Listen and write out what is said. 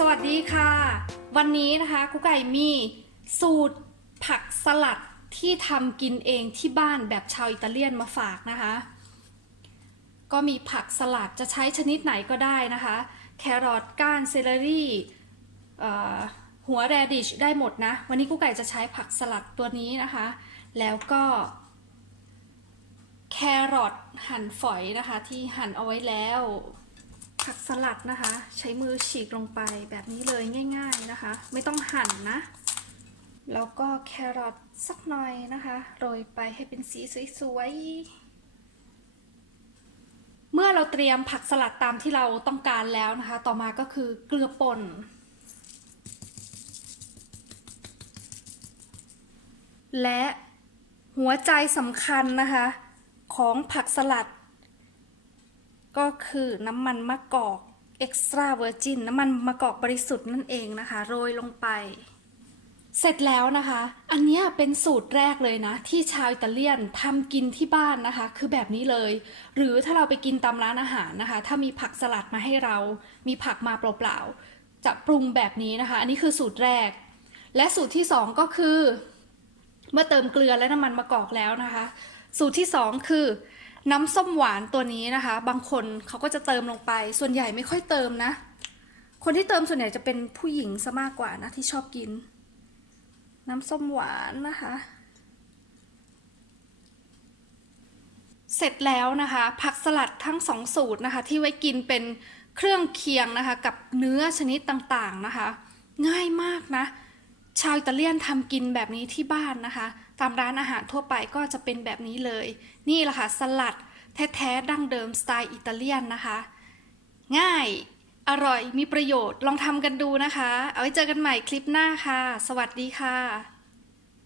สวัสดีค่ะวันนี้นะคะกุ๊กไก่มีสูตรผักสลัดที่ทำกินเองที่บ้านแบบชาวอิตาเลียนมาฝากนะคะก็มีผักสลัดจะใช้ชนิดไหนก็ได้นะคะแครอทก้านเซเลอรี่หัวแรดิชได้หมดนะวันนี้กุ๊กไก่จะใช้ผักสลัดตัวนี้นะคะแล้วก็แครอทหั่นฝอยนะคะที่หั่นเอาไว้แล้วผักสลัดนะคะใช้มือฉีกลงไปแบบนี้เลยง่ายๆนะคะไม่ต้องหั่นนะแล้วก็แครอทสักหน่อยนะคะโรยไปให้เป็นสีสวยๆเมื่อเราเตรียมผักสลัดตามที่เราต้องการแล้วนะคะต่อมาก็คือเกลือป่นและหัวใจสำคัญนะคะของผักสลัดก็คือน้ำมันมะกอก extra virgin น้ำมันมะกอกบริสุทธิ์นั่นเองนะคะโรยลงไปเสร็จแล้วนะคะอันนี้เป็นสูตรแรกเลยนะที่ชาวอิตาเลียนทำกินที่บ้านนะคะคือแบบนี้เลยหรือถ้าเราไปกินตามร้านอาหารนะคะถ้ามีผักสลัดมาให้เรามีผักมาเปล่าๆจะปรุงแบบนี้นะคะอันนี้คือสูตรแรกและสูตรที่สองก็คือเมื่อเติมเกลือและน้ำมันมะกอกแล้วนะคะสูตรที่สองคือน้ำส้มหวานตัวนี้นะคะบางคนเขาก็จะเติมลงไปส่วนใหญ่ไม่ค่อยเติมนะคนที่เติมส่วนใหญ่จะเป็นผู้หญิงซะมากกว่านะที่ชอบกินน้ำส้มหวานนะคะเสร็จแล้วนะคะผักสลัดทั้งสองสูตรนะคะที่ไว้กินเป็นเครื่องเคียงนะคะกับเนื้อชนิดต่างๆนะคะง่ายมากนะชาวอิตาเลียนทำกินแบบนี้ที่บ้านนะคะตามร้านอาหารทั่วไปก็จะเป็นแบบนี้เลยนี่แหละค่ะสลัดแท้ๆดั้งเดิมสไตล์อิตาเลียนนะคะง่ายอร่อยมีประโยชน์ลองทำกันดูนะคะเอาไว้เจอกันใหม่คลิปหน้าค่ะสวัสดีค่ะ